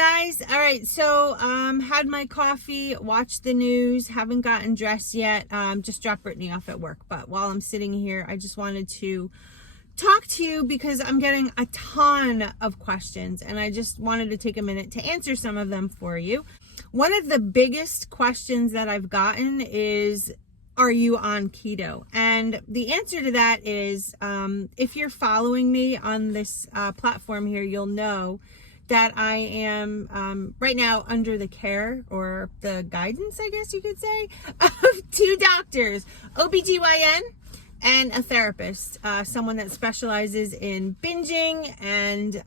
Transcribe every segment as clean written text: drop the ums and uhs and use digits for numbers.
guys. All right, so had my coffee, watched the news, haven't gotten dressed yet. Just dropped Brittany off at work, but while I'm sitting here, I just wanted to talk to you because I'm getting a ton of questions and I just wanted to take a minute to answer some of them for you. One of the biggest questions that I've gotten is, are you on keto? And the answer to that is, if you're following me on this platform here, you'll know that I am right now under the care or the guidance, I guess you could say, of two doctors, OBGYN and a therapist, someone that specializes in binging and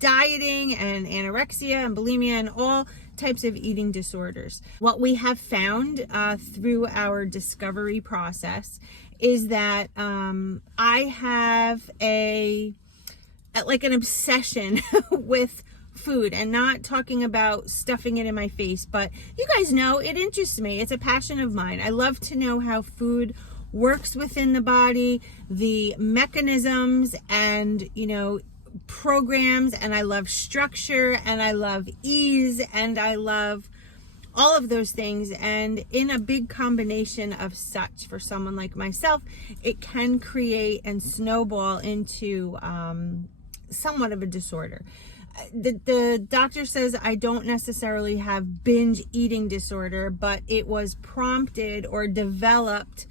dieting and anorexia and bulimia and all types of eating disorders. What we have found through our discovery process is that I have an obsession with food, and not talking about stuffing it in my face, but you guys know it interests me. It's a passion of mine. I love to know how food works within the body, the mechanisms and, programs, and I love structure and I love ease and I love all of those things. And in a big combination of such, for someone like myself, it can create and snowball into somewhat of a disorder. The doctor says I don't necessarily have binge eating disorder, but it was prompted or developed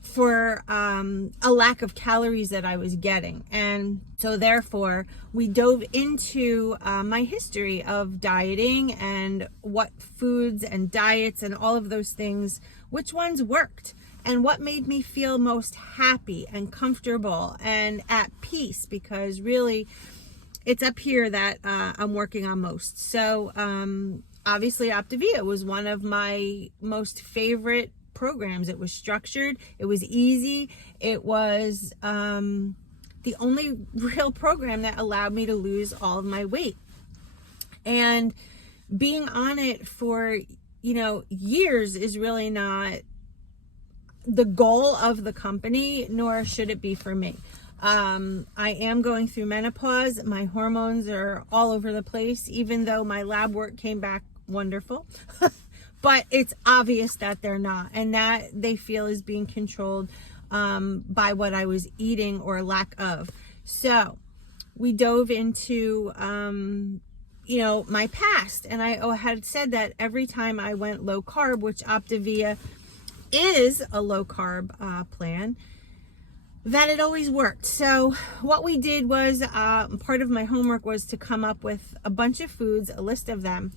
for a lack of calories that I was getting. And so therefore we dove into my history of dieting and what foods and diets and all of those things, which ones worked and what made me feel most happy and comfortable and at peace, because really it's up here that I'm working on most. So obviously Optavia was one of my most favorite programs. It was structured, it was easy, it was the only real program that allowed me to lose all of my weight. And being on it for years is really not the goal of the company, nor should it be for me. I am going through menopause. My hormones are all over the place, even though my lab work came back wonderful. But it's obvious that they're not, and that they feel is being controlled by what I was eating or lack of. So we dove into, my past, and I had said that every time I went low carb, which Optivia is a low carb plan, that it always worked. So what we did was, part of my homework was to come up with a bunch of foods, a list of them,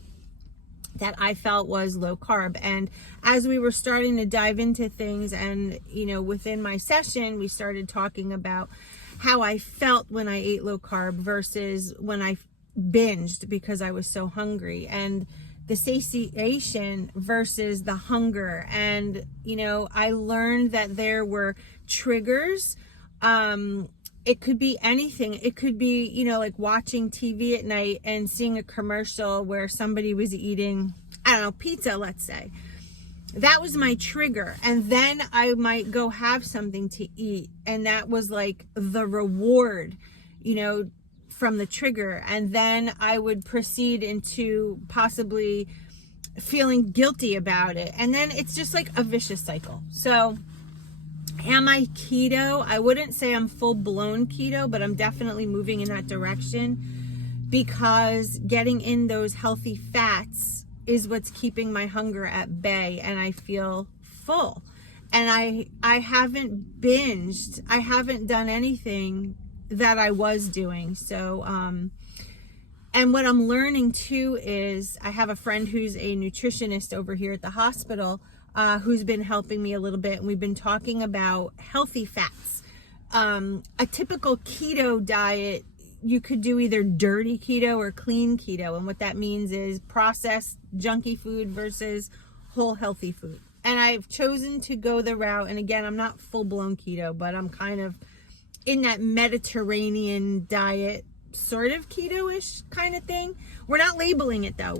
that I felt was low carb. And as we were starting to dive into things and, within my session, we started talking about how I felt when I ate low carb versus when I binged because I was so hungry, and the satiation versus the hunger. And, I learned that there were triggers. It could be anything. It could be, like watching TV at night and seeing a commercial where somebody was eating, pizza, let's say. That was my trigger. And then I might go have something to eat. And that was like the reward, from the trigger. And then I would proceed into possibly feeling guilty about it. And then it's just like a vicious cycle. So am I keto? I wouldn't say I'm full-blown keto, but I'm definitely moving in that direction, because getting in those healthy fats is what's keeping my hunger at bay, and I feel full. And I haven't binged. I haven't done anything that I was doing. So, and what I'm learning too is I have a friend who's a nutritionist over here at the hospital, who's been helping me a little bit, and we've been talking about healthy fats. A typical keto diet, you could do either dirty keto or clean keto, and what that means is processed junky food versus whole healthy food. And I've chosen to go the route, and again, I'm not full-blown keto, but I'm kind of in that Mediterranean diet, sort of keto-ish kind of thing. We're not labeling it though.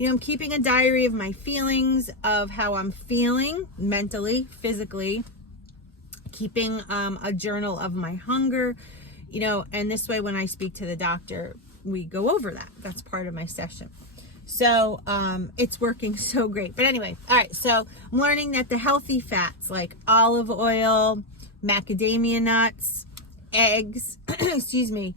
I'm keeping a diary of my feelings, of how I'm feeling mentally, physically, keeping a journal of my hunger, and this way when I speak to the doctor, we go over that. That's part of my session. So it's working so great. But anyway, all right, so I'm learning that the healthy fats like olive oil, macadamia nuts, eggs, excuse me,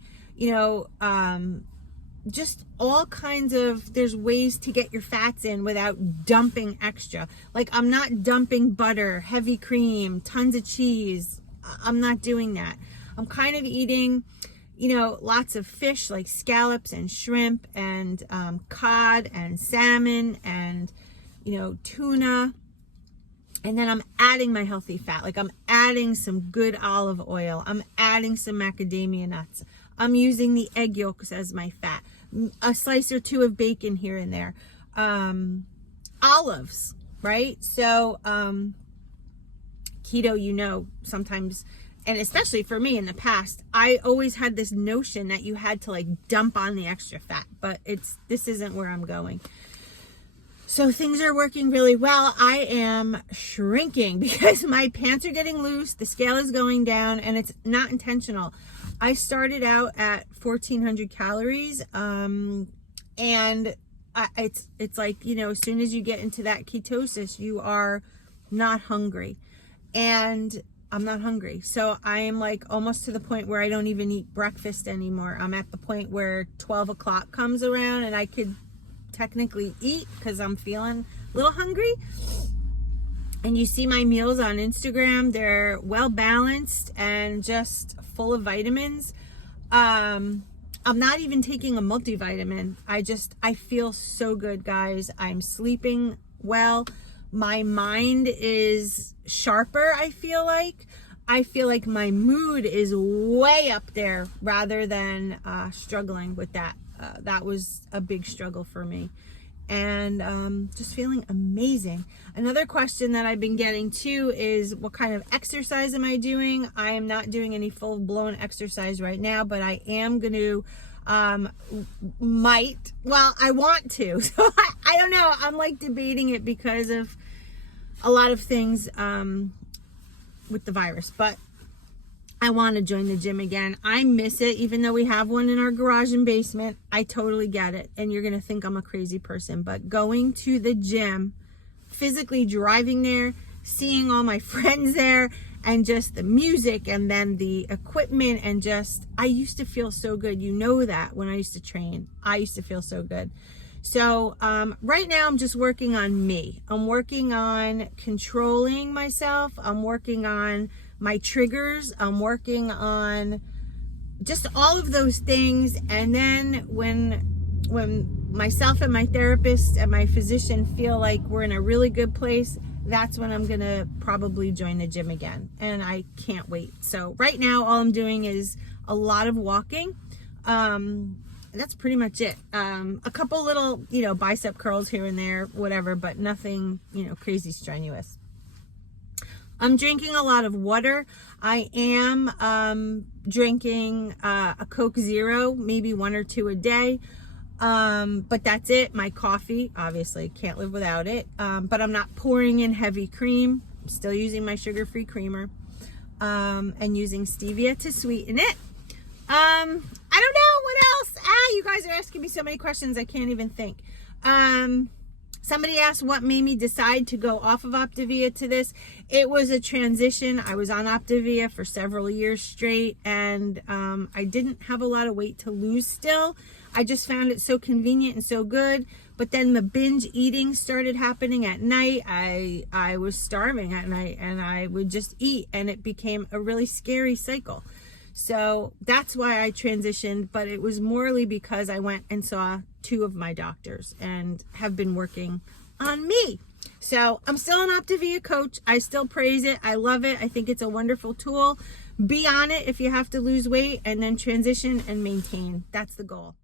just all kinds of, there's ways to get your fats in without dumping extra. Like, I'm not dumping butter, heavy cream, tons of cheese. I'm not doing that. I'm kind of eating, lots of fish like scallops and shrimp and cod and salmon and, tuna. And then I'm adding my healthy fat. Like, I'm adding some good olive oil. I'm adding some macadamia nuts. I'm using the egg yolks as my fat. A slice or two of bacon here and there. Olives, right? So, keto, sometimes, and especially for me in the past, I always had this notion that you had to like dump on the extra fat, but this isn't where I'm going. So things are working really well. I am shrinking because my pants are getting loose, the scale is going down, and it's not intentional. I started out at 1,400 calories, and it's like, as soon as you get into that ketosis, you are not hungry, and I'm not hungry. So I am like almost to the point where I don't even eat breakfast anymore. I'm at the point where 12 o'clock comes around and I could technically eat because I'm feeling a little hungry. And you see my meals on Instagram, they're well balanced and just full of vitamins. I'm not even taking a multivitamin. I feel so good, guys. I'm sleeping well. My mind is sharper, I feel like. I feel like my mood is way up there rather than struggling with that. That was a big struggle for me. And just feeling amazing. Another question that I've been getting too is, what kind of exercise am I doing? I am not doing any full-blown exercise right now, but I am going to, I want to. So I don't know. I'm like debating it because of a lot of things with the virus, but I want to join the gym again. I miss it, even though we have one in our garage and basement. I totally get it. And you're going to think I'm a crazy person, but going to the gym, physically driving there, seeing all my friends there, and just the music and then the equipment, and just, I used to feel so good. You know that when I used to train, I used to feel so good. So right now I'm just working on me. I'm working on controlling myself. I'm working on my triggers. I'm working on just all of those things. And then when myself and my therapist and my physician feel like we're in a really good place, that's when I'm gonna probably join the gym again. And I can't wait. So right now all I'm doing is a lot of walking. That's pretty much it. A couple little, bicep curls here and there, whatever, but nothing, crazy strenuous. I'm drinking a lot of water. I am drinking a Coke Zero, maybe 1 or 2 a day. But that's it. My coffee, obviously, can't live without it. But I'm not pouring in heavy cream. I'm still using my sugar-free creamer. And using stevia to sweeten it. I don't know what else. You guys are asking me so many questions, I can't even think. Somebody asked what made me decide to go off of Optavia to this. It was a transition. I was on Optavia for several years straight, and I didn't have a lot of weight to lose still. I just found it so convenient and so good. But then the binge eating started happening at night. I was starving at night, and I would just eat, and it became a really scary cycle. So that's why I transitioned, but it was morely because I went and saw 2 of my doctors and have been working on me. So I'm still an Optivia coach. I still praise it. I love it. I think it's a wonderful tool. Be on it if you have to lose weight, and then transition and maintain. That's the goal.